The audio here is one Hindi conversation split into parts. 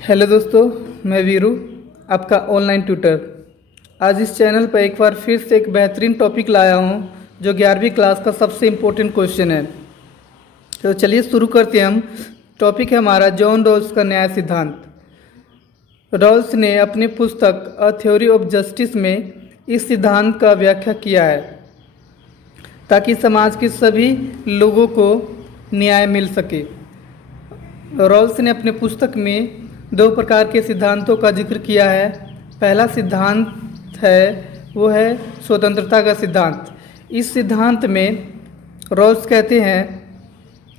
हेलो दोस्तों, मैं वीरू, आपका ऑनलाइन ट्यूटर। आज इस चैनल पर एक बार फिर से एक बेहतरीन टॉपिक लाया हूँ जो 11वीं क्लास का सबसे इम्पोर्टेंट क्वेश्चन है। तो चलिए शुरू करते हैं हम। टॉपिक है हमारा जॉन रॉल्स का न्याय सिद्धांत। रॉल्स ने अपनी पुस्तक अ थ्योरी ऑफ जस्टिस में इस सिद्धांत का व्याख्या किया है ताकि समाज के सभी लोगों को न्याय मिल सके। रॉल्स ने अपने पुस्तक में दो प्रकार के सिद्धांतों का जिक्र किया है। पहला सिद्धांत है वो है स्वतंत्रता का सिद्धांत। इस सिद्धांत में रॉल्स कहते हैं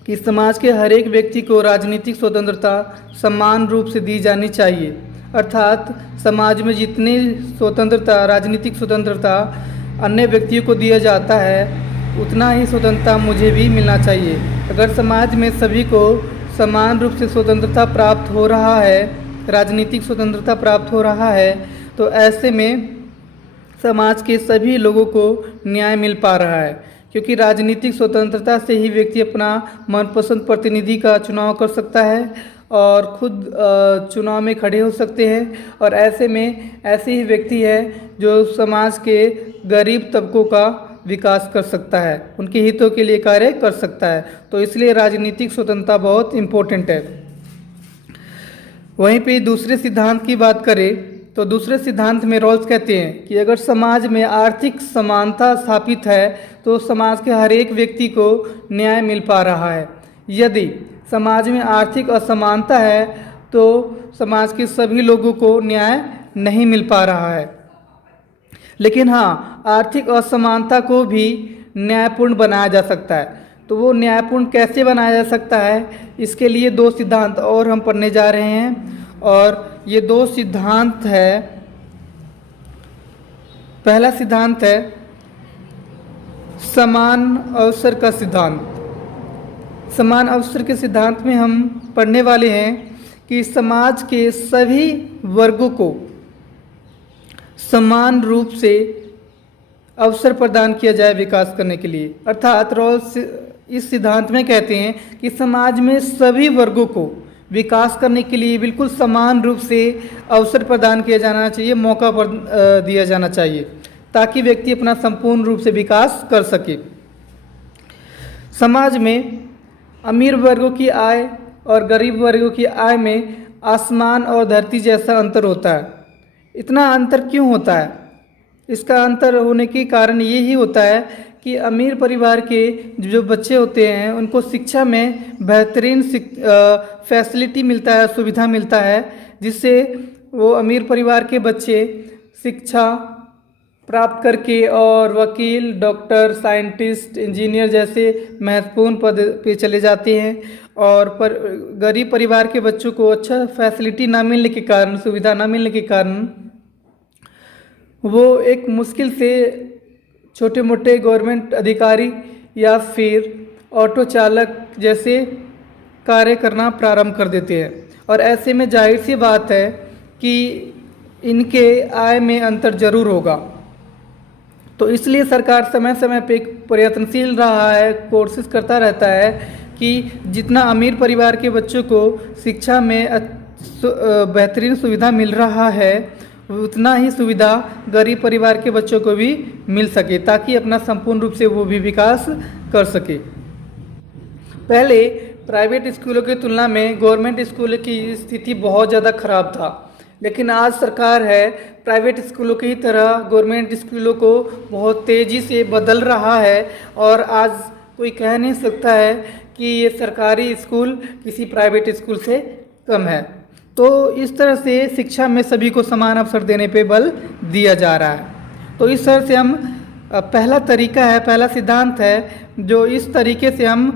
कि समाज के हर एक व्यक्ति को राजनीतिक स्वतंत्रता समान रूप से दी जानी चाहिए, अर्थात समाज में जितनी स्वतंत्रता, राजनीतिक स्वतंत्रता अन्य व्यक्तियों को दिया जाता है उतना ही स्वतंत्रता मुझे भी मिलना चाहिए। अगर समाज में सभी को समान रूप से स्वतंत्रता प्राप्त हो रहा है, राजनीतिक स्वतंत्रता प्राप्त हो रहा है, तो ऐसे में समाज के सभी लोगों को न्याय मिल पा रहा है, क्योंकि राजनीतिक स्वतंत्रता से ही व्यक्ति अपना मनपसंद प्रतिनिधि का चुनाव कर सकता है और खुद चुनाव में खड़े हो सकते हैं। और ऐसे में ऐसे ही व्यक्ति है जो समाज के गरीब तबकों का विकास कर सकता है, उनके हितों के लिए कार्य कर सकता है। तो इसलिए राजनीतिक स्वतंत्रता बहुत इम्पोर्टेंट है। वहीं पे दूसरे सिद्धांत की बात करें तो दूसरे सिद्धांत में रॉल्स कहते हैं कि अगर समाज में आर्थिक समानता स्थापित है तो समाज के हर एक व्यक्ति को न्याय मिल पा रहा है। यदि समाज में आर्थिक असमानता है तो समाज के सभी लोगों को न्याय नहीं मिल पा रहा है। लेकिन हाँ, आर्थिक असमानता को भी न्यायपूर्ण बनाया जा सकता है। तो वो न्यायपूर्ण कैसे बनाया जा सकता है, इसके लिए दो सिद्धांत और हम पढ़ने जा रहे हैं। और ये दो सिद्धांत है। पहला सिद्धांत है समान अवसर का सिद्धांत। समान अवसर के सिद्धांत में हम पढ़ने वाले हैं कि समाज के सभी वर्गों को समान रूप से अवसर प्रदान किया जाए विकास करने के लिए। अर्थात रॉल्स इस सिद्धांत में कहते हैं कि समाज में सभी वर्गों को विकास करने के लिए बिल्कुल समान रूप से अवसर प्रदान किया जाना चाहिए, मौका दिया जाना चाहिए, ताकि व्यक्ति अपना संपूर्ण रूप से विकास कर सके। समाज में अमीर वर्गों की आय और गरीब वर्गों की आय में आसमान और धरती जैसा अंतर होता है। इतना अंतर क्यों होता है? इसका अंतर होने के कारण यही होता है कि अमीर परिवार के जो बच्चे होते हैं उनको शिक्षा में बेहतरीन फैसिलिटी मिलता है, सुविधा मिलता है, जिससे वो अमीर परिवार के बच्चे शिक्षा प्राप्त करके और वकील, डॉक्टर, साइंटिस्ट, इंजीनियर जैसे महत्वपूर्ण पद पे चले जाते हैं। और गरीब परिवार के बच्चों को अच्छा फैसिलिटी ना मिलने के कारण, सुविधा ना मिलने के कारण वो एक मुश्किल से छोटे मोटे गवर्नमेंट अधिकारी या फिर ऑटो चालक जैसे कार्य करना प्रारंभ कर देते हैं। और ऐसे में जाहिर सी बात है कि इनके आय में अंतर जरूर होगा। तो इसलिए सरकार समय समय पे प्रयत्नशील रहा है, कोशिश करता रहता है कि जितना अमीर परिवार के बच्चों को शिक्षा में बेहतरीन सुविधा मिल रहा है उतना ही सुविधा गरीब परिवार के बच्चों को भी मिल सके, ताकि अपना संपूर्ण रूप से वो भी विकास कर सके। पहले प्राइवेट स्कूलों की तुलना में गवर्नमेंट स्कूलों की स्थिति बहुत ज़्यादा खराब था, लेकिन आज सरकार है प्राइवेट स्कूलों की तरह गवर्नमेंट स्कूलों को बहुत तेज़ी से बदल रहा है। और आज कोई कह नहीं सकता है कि ये सरकारी स्कूल किसी प्राइवेट स्कूल से कम है। तो इस तरह से शिक्षा में सभी को समान अवसर देने पे बल दिया जा रहा है। तो इस तरह से हम पहला तरीका है, पहला सिद्धांत है जो इस तरीके से हम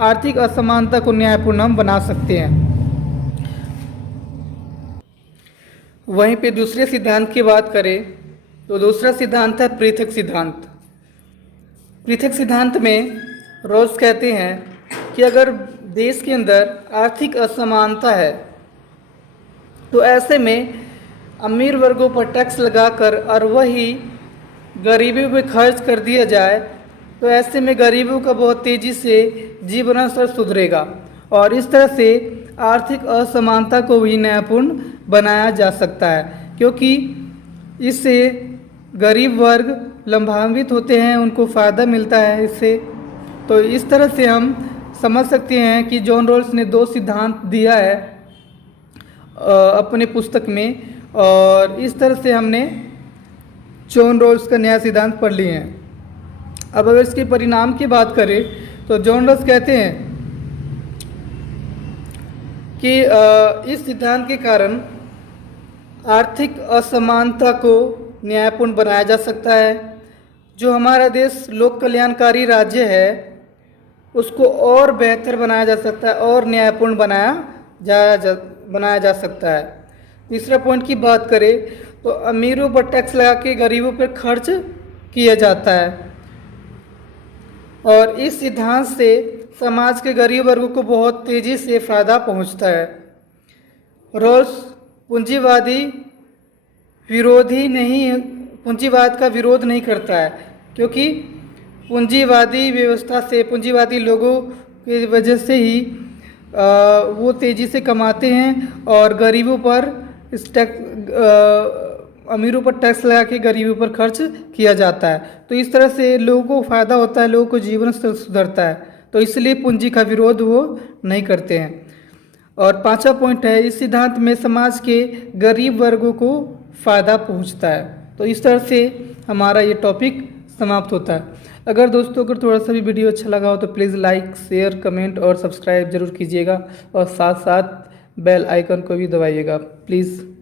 आर्थिक असमानता को न्यायपूर्ण हम बना सकते हैं। वहीं पे दूसरे सिद्धांत की बात करें तो दूसरा सिद्धांत है पृथक सिद्धांत। पृथक सिद्धांत में रॉल्स कहते हैं कि अगर देश के अंदर आर्थिक असमानता है तो ऐसे में अमीर वर्गों पर टैक्स लगाकर और वही गरीबों पे खर्च कर दिया जाए तो ऐसे में गरीबों का बहुत तेज़ी से जीवन स्तर सुधरेगा। और इस तरह से आर्थिक असमानता को भी न्यायपूर्ण बनाया जा सकता है, क्योंकि इससे गरीब वर्ग लाभान्वित होते हैं, उनको फ़ायदा मिलता है इससे। तो इस तरह से हम समझ सकते हैं कि जॉन रॉल्स ने 2 सिद्धांत दिया है अपने पुस्तक में, और इस तरह से हमने जॉन रॉल्स का न्याय सिद्धांत पढ़ लिए हैं। अब अगर इसके परिणाम की बात करें तो जॉन रॉल्स कहते हैं कि इस सिद्धांत के कारण आर्थिक असमानता को न्यायपूर्ण बनाया जा सकता है। जो हमारा देश लोक कल्याणकारी राज्य है उसको और बेहतर बनाया जा सकता है और न्यायपूर्ण बनाया जा सकता है। तीसरा पॉइंट की बात करें तो अमीरों पर टैक्स लगा के गरीबों पर खर्च किया जाता है, और इस सिद्धांत से समाज के गरीब वर्गों को बहुत तेज़ी से फ़ायदा पहुंचता है। रॉल्स पूंजीवाद का विरोध नहीं करता है, क्योंकि पूंजीवादी व्यवस्था से, पूंजीवादी लोगों की वजह से ही वो तेज़ी से कमाते हैं और गरीबों पर अमीरों पर टैक्स लगा के गरीबों पर खर्च किया जाता है। तो इस तरह से लोगों को फ़ायदा होता है, लोगों को जीवन स्तर सुधरता है, तो इसलिए पूंजी का विरोध वो नहीं करते हैं। और 5वां पॉइंट है, इस सिद्धांत में समाज के गरीब वर्गों को फ़ायदा पहुंचता है। तो इस तरह से हमारा ये टॉपिक समाप्त होता है। अगर दोस्तों अगर थोड़ा सा भी वीडियो अच्छा लगा हो तो प्लीज़ लाइक, शेयर, कमेंट और सब्सक्राइब ज़रूर कीजिएगा, और साथ साथ बेल आइकन को भी दबाइएगा प्लीज़।